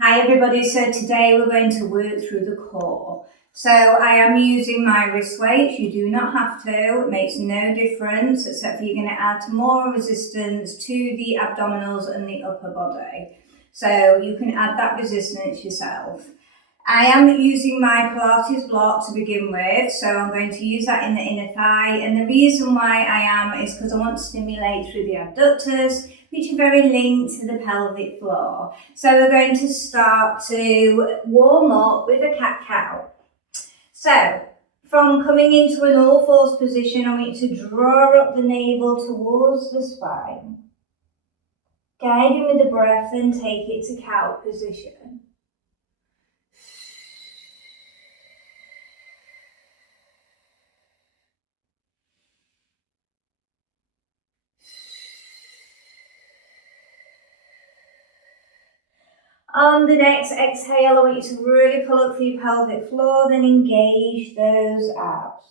Hi everybody, so today we're going to work through the core. So I am using my wrist weights. You do not have to, it makes no difference except for you're going to add more resistance to the abdominals and the upper body. So you can add that resistance yourself. I am using my Pilates block to begin with, so I'm going to use that in the inner thigh. And the reason why I am is because I want to stimulate through the abductors, which are very linked to the pelvic floor. So we're going to start to warm up with a cat-cow. So from coming into an all-fours position, I want you to draw up the navel towards the spine. Guiding with the breath, then take it to cow position. On the next exhale, I want you to really pull up through your pelvic floor, then engage those abs.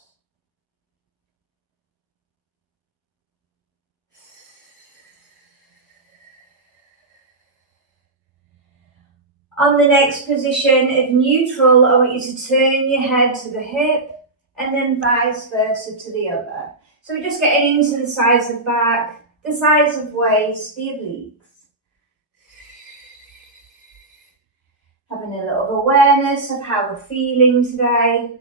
On the next position of neutral, I want you to turn your head to the hip and then vice versa to the other. So we're just getting into the sides of back, the sides of waist, the obliques. Having a little awareness of how we're feeling today.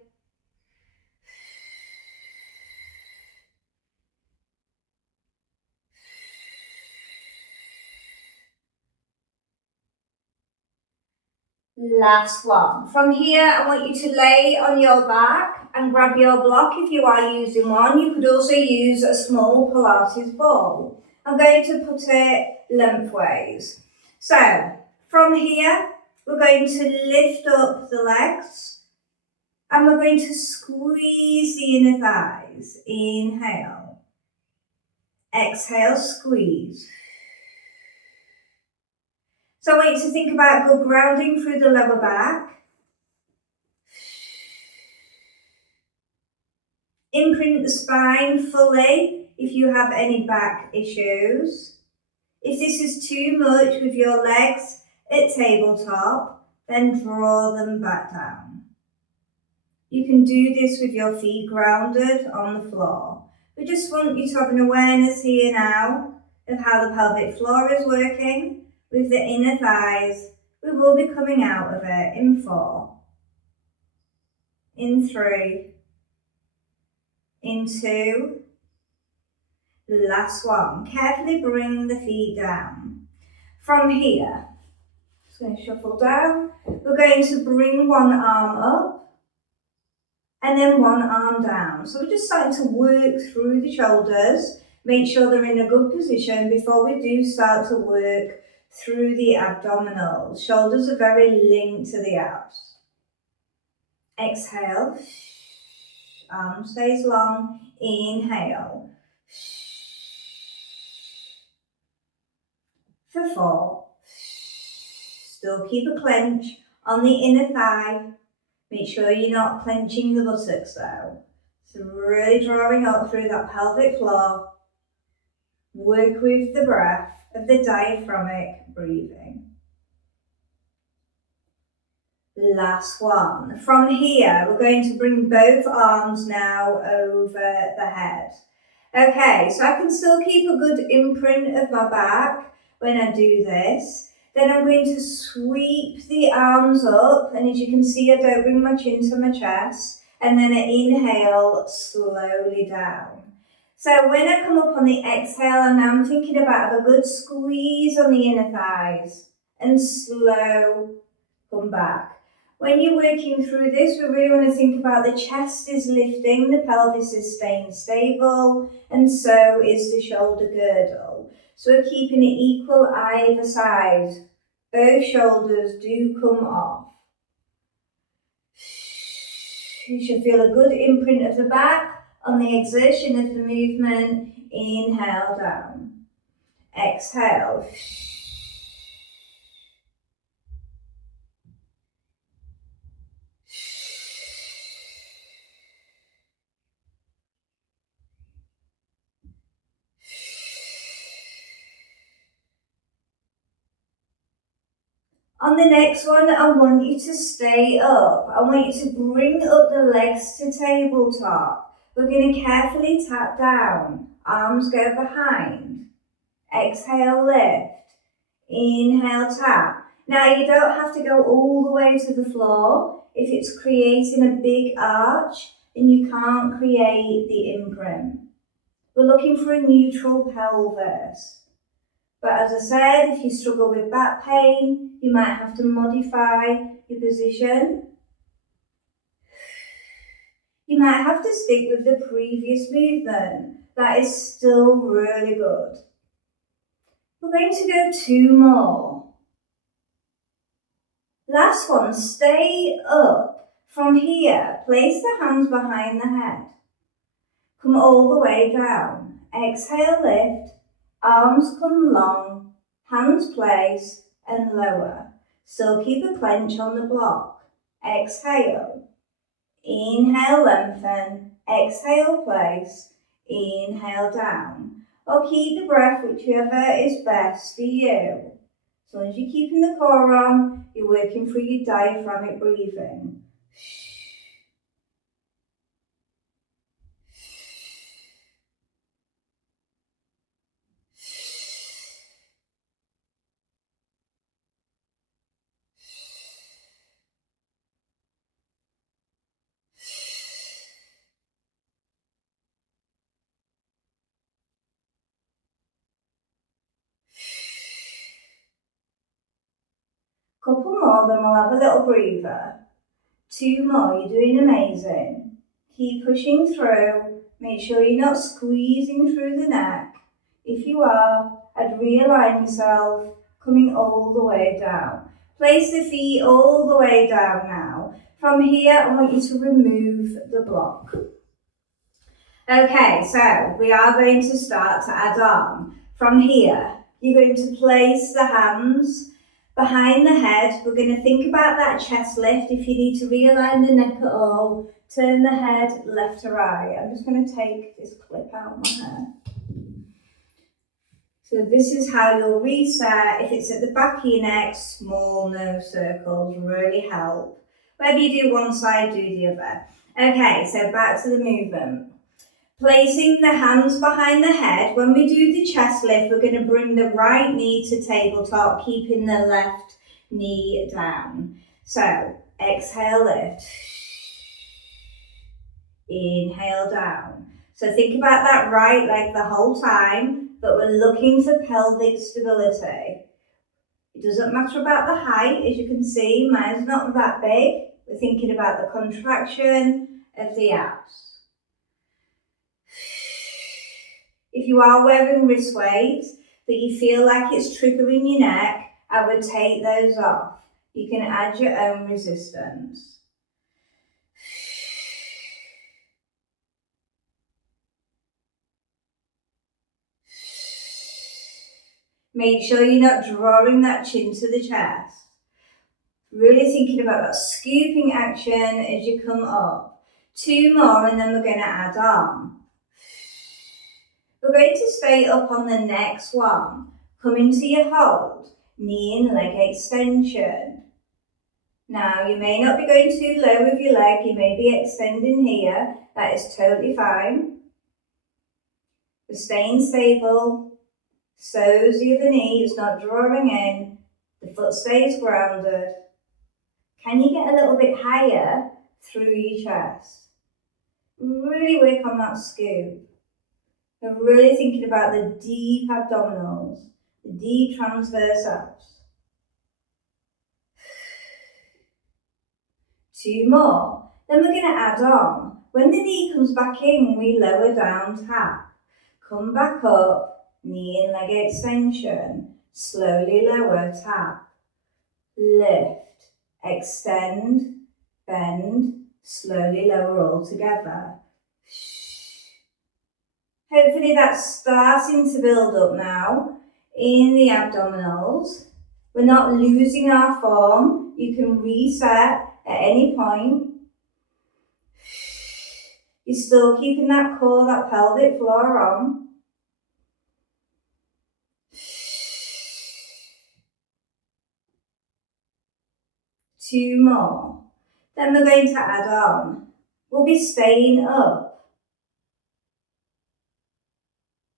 Last one. From here, I want you to lay on your back and grab your block if you are using one. You could also use a small Pilates ball. I'm going to put it lengthways. So, from here, we're going to lift up the legs and we're going to squeeze the inner thighs. Inhale. Exhale, squeeze. So I want you to think about good grounding through the lower back. Imprint the spine fully if you have any back issues. If this is too much with your legs at tabletop, then draw them back down. You can do this with your feet grounded on the floor. We just want you to have an awareness here now of how the pelvic floor is working with the inner thighs. We will be coming out of it in 4, in 3, in 2, last one. Carefully bring the feet down. From here, just going to shuffle down. We're going to bring one arm up and then one arm down. So we're just starting to work through the shoulders. Make sure they're in a good position before we do start to work through the abdominals. Shoulders are very linked to the abs. Exhale. Arm stays long. Inhale. For 4. Still keep a clench on the inner thigh. Make sure you're not clenching the buttocks though. So really drawing up through that pelvic floor. Work with the breath of the diaphragmic breathing. Last one. From here, we're going to bring both arms now over the head. Okay, so I can still keep a good imprint of my back when I do this. Then I'm going to sweep the arms up, and as you can see, I don't bring my chin to my chest. And then I inhale slowly down. So when I come up on the exhale, and I'm thinking about a good squeeze on the inner thighs and slow come back. When you're working through this, we really want to think about the chest is lifting, the pelvis is staying stable, and so is the shoulder girdle. So we're keeping it equal either side. Both shoulders do come off. You should feel a good imprint of the back on the exertion of the movement. Inhale down. Exhale. On the next one, I want you to stay up. I want you to bring up the legs to tabletop. We're going to carefully tap down. Arms go behind. Exhale, lift. Inhale, tap. Now you don't have to go all the way to the floor. If it's creating a big arch, then you can't create the imprint. We're looking for a neutral pelvis. But as I said, if you struggle with back pain, you might have to modify your position. You might have to stick with the previous movement. That is still really good. We're going to go 2 more. Last one, stay up. From here, place the hands behind the head. Come all the way down. Exhale, lift. Arms come long, hands place and lower. Still keep a clench on the block. Exhale. Inhale, lengthen. Exhale, place. Inhale, down. Or keep the breath, whichever is best for you. As long as you're keeping the core on, you're working through your diaphragmatic breathing. Couple more, then we'll have a little breather. 2 more, you're doing amazing. Keep pushing through. Make sure you're not squeezing through the neck. If you are, I'd realign yourself, coming all the way down. Place the feet all the way down now. From here, I want you to remove the block. Okay, so we are going to start to add on. From here, you're going to place the hands behind the head. We're going to think about that chest lift. If you need to realign the neck at all, turn the head left to right. I'm just going to take this clip out of my hair. So this is how you'll reset. If it's at the back of your neck, small nose circles really help. Whether you do one side, do the other. Okay, so back to the movement. Placing the hands behind the head. When we do the chest lift, we're going to bring the right knee to tabletop, keeping the left knee down. So, exhale, lift. Inhale, down. So think about that right leg the whole time, but we're looking for pelvic stability. It doesn't matter about the height, as you can see, mine's not that big. We're thinking about the contraction of the abs. If you are wearing wrist weights, but you feel like it's triggering your neck, I would take those off. You can add your own resistance. Make sure you're not drawing that chin to the chest. Really thinking about that scooping action as you come up. 2 more and then we're going to add on. We're going to stay up on the next one. Come into your hold, knee and leg extension. Now you may not be going too low with your leg, you may be extending here. That is totally fine. We're staying stable. So's the other knee, it's not drawing in. The foot stays grounded. Can you get a little bit higher through your chest? Really work on that scoop. We're really thinking about the deep abdominals, the deep transverse abs. 2 more. Then we're going to add on. When the knee comes back in, we lower down, tap. Come back up, knee and leg extension. Slowly lower, tap. Lift, extend, bend, slowly lower all together. Hopefully that's starting to build up now in the abdominals. We're not losing our form. You can reset at any point. You're still keeping that core, that pelvic floor on. 2 more. Then we're going to add on. We'll be staying up.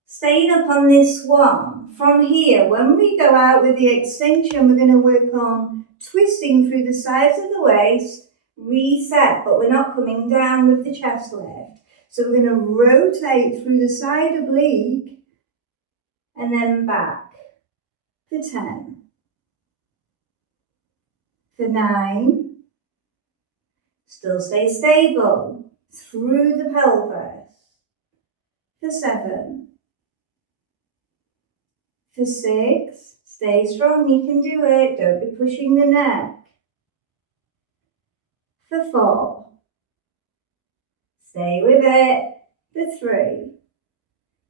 Staying up on this one. From here, when we go out with the extension, we're going to work on twisting through the sides of the waist, reset, but we're not coming down with the chest lift. So we're going to rotate through the side oblique and then back for 10, for 9, still stay stable through the pelvis, for 7, for 6, stay strong, you can do it, don't be pushing the neck, for 4, stay with it, for 3,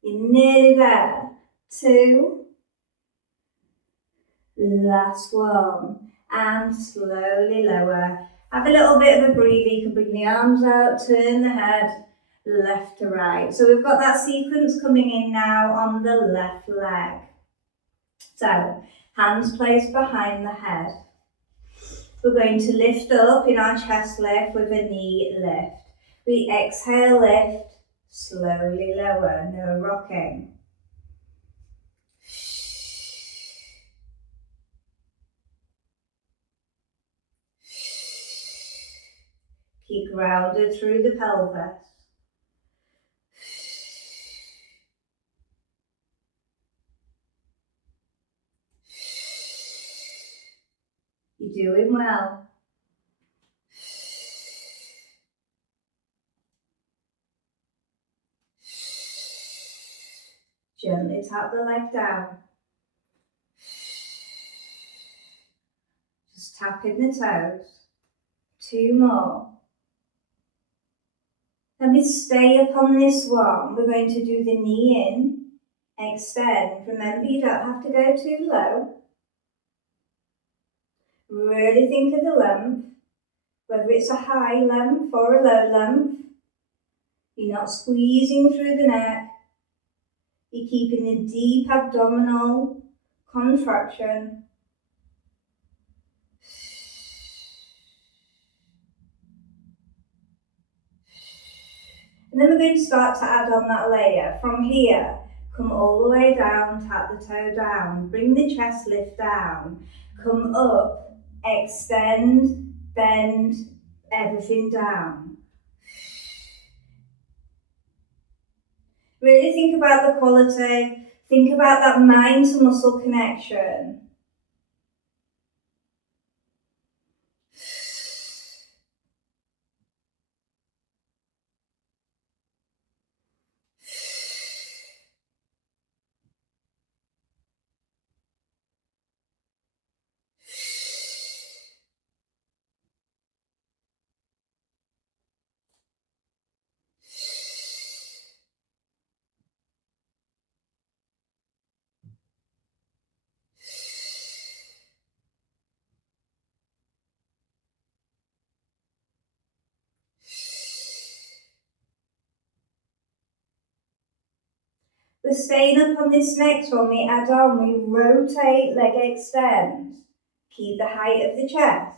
you're nearly there, 2, last one, and slowly lower. Have a little bit of a breather, you can bring the arms out, turn the head left to right. So we've got that sequence coming in now on the left leg. So, hands placed behind the head. We're going to lift up in our chest lift with a knee lift. We exhale, lift, slowly lower, no rocking. Keep grounded through the pelvis. You're doing well. Gently tap the leg down. Just tapping the toes. 2 more. Let me stay up on this one. We're going to do the knee in, extend. Remember, you don't have to go too low. Really think of the length, whether it's a high length or a low length. You're not squeezing through the neck. You're keeping the deep abdominal contraction. And then we're going to start to add on that layer. From here, come all the way down, tap the toe down, bring the chest lift down, come up, extend, bend, everything down. Really think about the quality, think about that mind to muscle connection. We're staying up on this next one, we add on, we rotate, leg extend. Keep the height of the chest.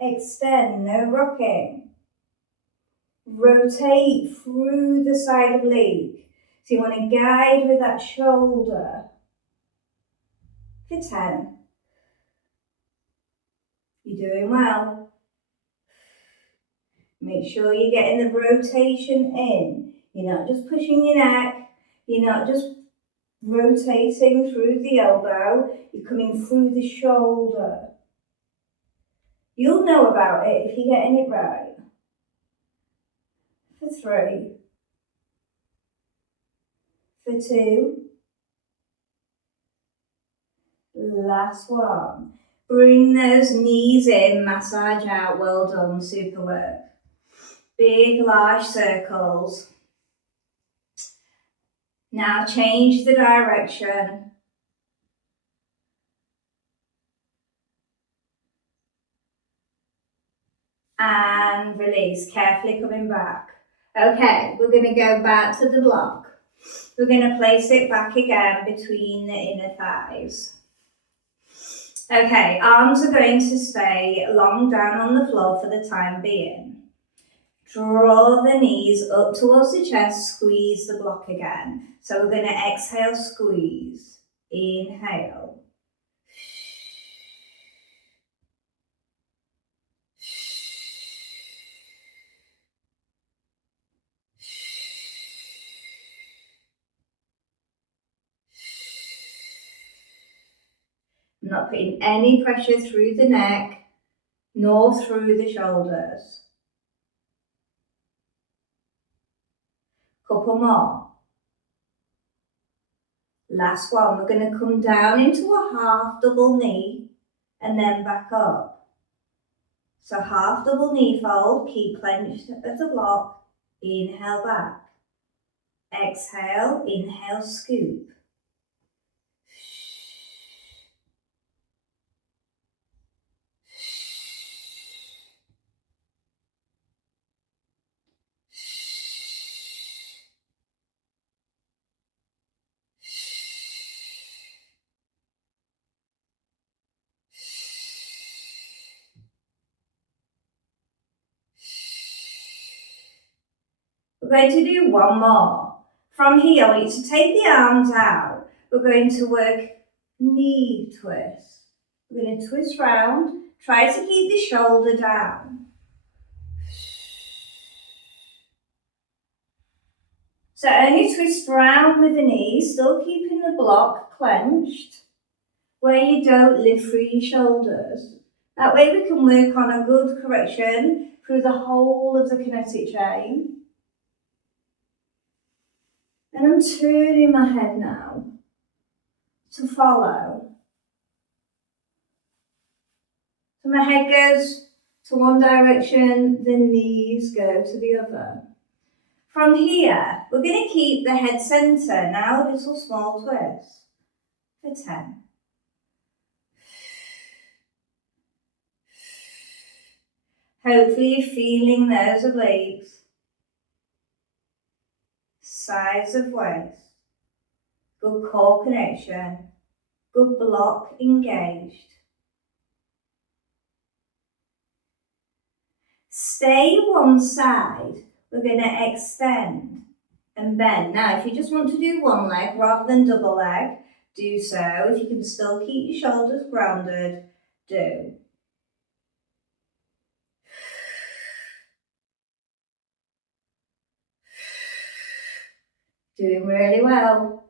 Extend, no rocking. Rotate through the side oblique. So you want to guide with that shoulder. For 10. You're doing well. Make sure you're getting the rotation in. You're not just pushing your neck. You're not just rotating through the elbow. You're coming through the shoulder. You'll know about it if you're getting it right. For 3. For 2. Last one. Bring those knees in, massage out. Well done, super work. Big, large circles. Now change the direction. And release, carefully coming back. Okay, we're going to go back to the block. We're going to place it back again between the inner thighs. Okay, arms are going to stay long down on the floor for the time being. Draw the knees up towards the chest, squeeze the block again. So we're going to exhale, squeeze. Inhale. I'm not putting any pressure through the neck nor through the shoulders. Couple more. Last one, we're going to come down into a half double knee and then back up. So half double knee fold, keep clenched of the block, inhale back. Exhale, inhale, scoop. We're going to do one more. From here, I want you to take the arms out. We're going to work knee twist. We're going to twist round. Try to keep the shoulder down. So only twist round with the knees, still keeping the block clenched, where you don't lift through your shoulders. That way we can work on a good correction through the whole of the kinetic chain. And I'm turning my head now to follow. So my head goes to one direction, the knees go to the other. From here, we're going to keep the head centre, now a little small twist for 10. Hopefully you're feeling those obliques, sides of waist, good core connection, good block engaged. Stay one side, we're going to extend and bend. Now, if you just want to do one leg rather than double leg, do so. If you can still keep your shoulders grounded, do. Doing really well.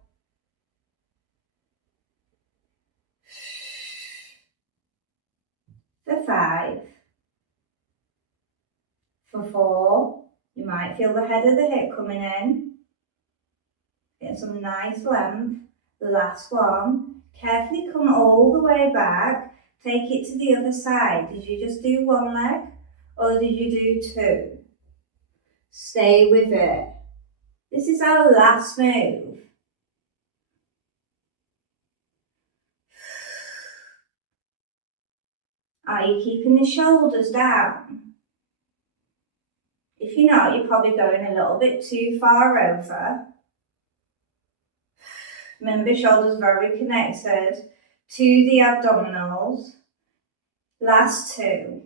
For 5. For 4, you might feel the head of the hip coming in. Get some nice length. The last one. Carefully come all the way back. Take it to the other side. Did you just do one leg or did you do 2? Stay with it. This is our last move. Are you keeping the shoulders down? If you're not, you're probably going a little bit too far over. Remember, shoulders very connected to the abdominals. Last 2.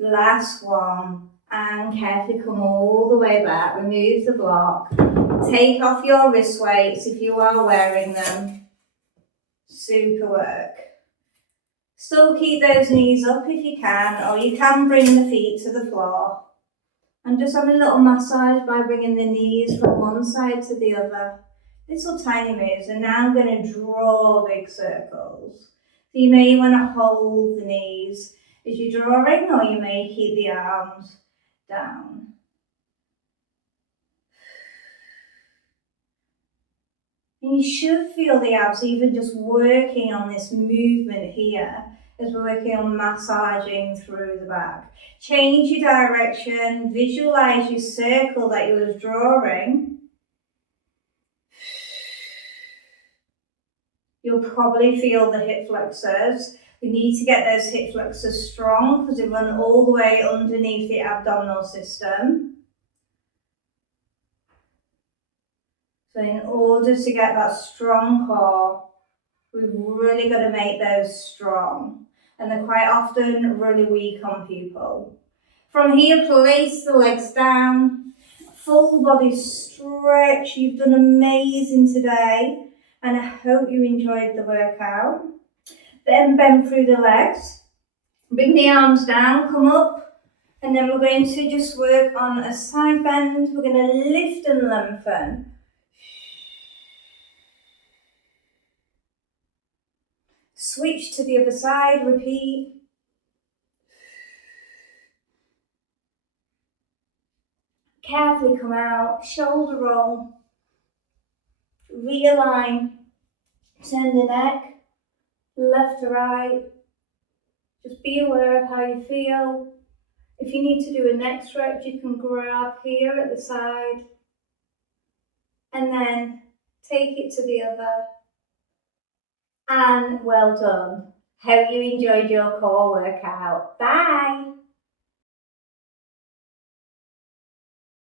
Last 1. And carefully come all the way back. Remove the block. Take off your wrist weights if you are wearing them. Super work. Still keep those knees up if you can, or you can bring the feet to the floor. And just having a little massage by bringing the knees from one side to the other. Little tiny moves, and now I'm going to draw big circles. So you may want to hold the knees as you're drawing, or you may keep the arms down. And you should feel the abs even just working on this movement here as we're working on massaging through the back. Change your direction, visualize your circle that you were drawing. You'll probably feel the hip flexors. We need to get those hip flexors strong because they run all the way underneath the abdominal system. So in order to get that strong core, We've really got to make those strong, and they're quite often really weak on people. From here, place the legs down, full body stretch. You've done amazing today, and I hope you enjoyed the workout. Then bend through the legs, bring the arms down, come up, and then we're going to just work on a side bend. We're going to lift and lengthen. Switch to the other side, repeat. Carefully come out, shoulder roll, realign, turn the neck, left to right. Just be aware of how you feel. If you need to do a neck stretch, you can grab here at the side and then take it to the other. And well done. Hope you enjoyed your core workout. Bye.